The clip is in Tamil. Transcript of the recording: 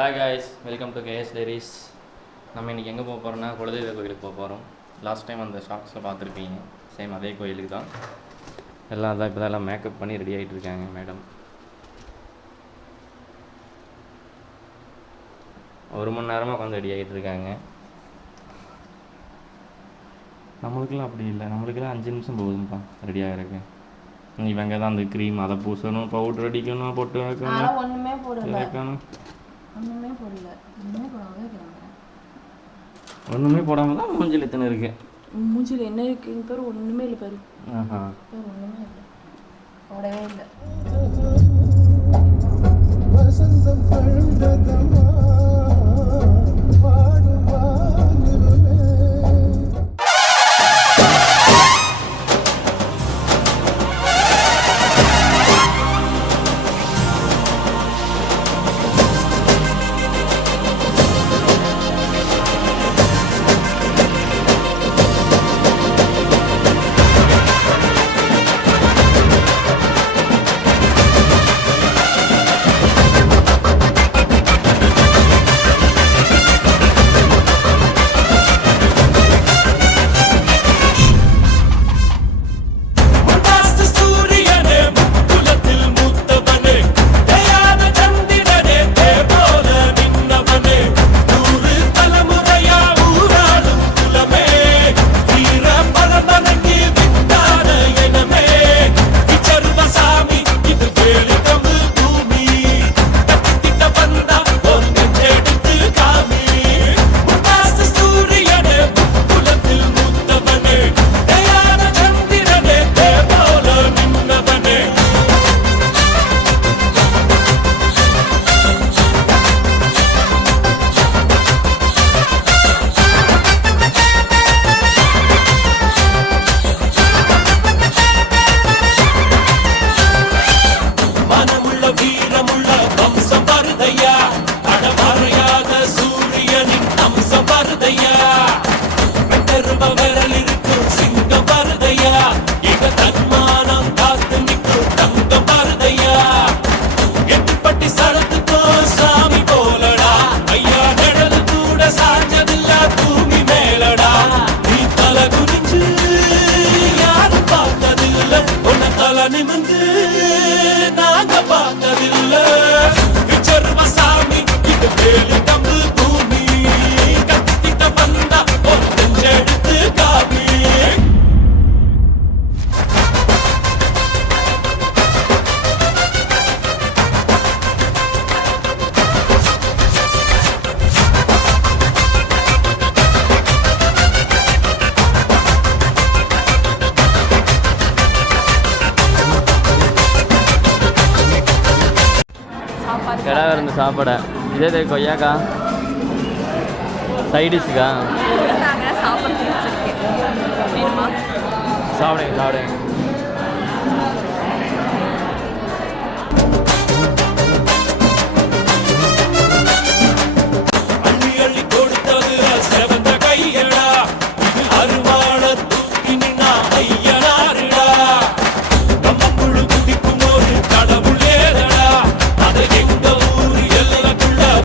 Hi guys, welcome to KS diaries. நம்ம இன்றைக்கி எங்கே போக போகிறோம்னா குலதெய்வ கோயிலுக்கு போக போகிறோம். லாஸ்ட் டைம் அந்த ஷாக்ஸில் பார்த்துருப்பீங்க, சேம் அதே கோயிலுக்கு தான். எல்லாம் அதான் இப்போ தான் எல்லாம் மேக்கப் பண்ணி ரெடி ஆகிட்டு இருக்காங்க மேடம். 1 மணி நேரமாக உட்காந்து ரெடி ஆகிட்டு இருக்காங்க. நம்மளுக்கெல்லாம் அப்படி இல்லை, நம்மளுக்கெல்லாம் 5 நிமிஷம் போகுதுப்பா ரெடி ஆகிறதுக்கு. இவங்க தான் அந்த க்ரீம் அதை பூசணும், பவுடர் அடிக்கணும், பொட்டு வைக்கணும், ஒன்றுமே போடல, வைக்கணும், ஒன்றுமே போடல, ஒன்றுமே போடாமல் இருக்கிறாங்க. ஒன்றுமே போடாமல் தான் மூஞ்சில் எத்தனை இருக்குது. மூஞ்சில் என்ன இருக்குங்க பேர்? ஒன்றுமே இல்லை பேர். பேர் ஒன்றுமே இல்லை, போடவே இல்லை. கடை இருந்த சாப்பாடை இதே கொய்யாக்கா சைடிஷ்க்கா சாப்பிடுங்க.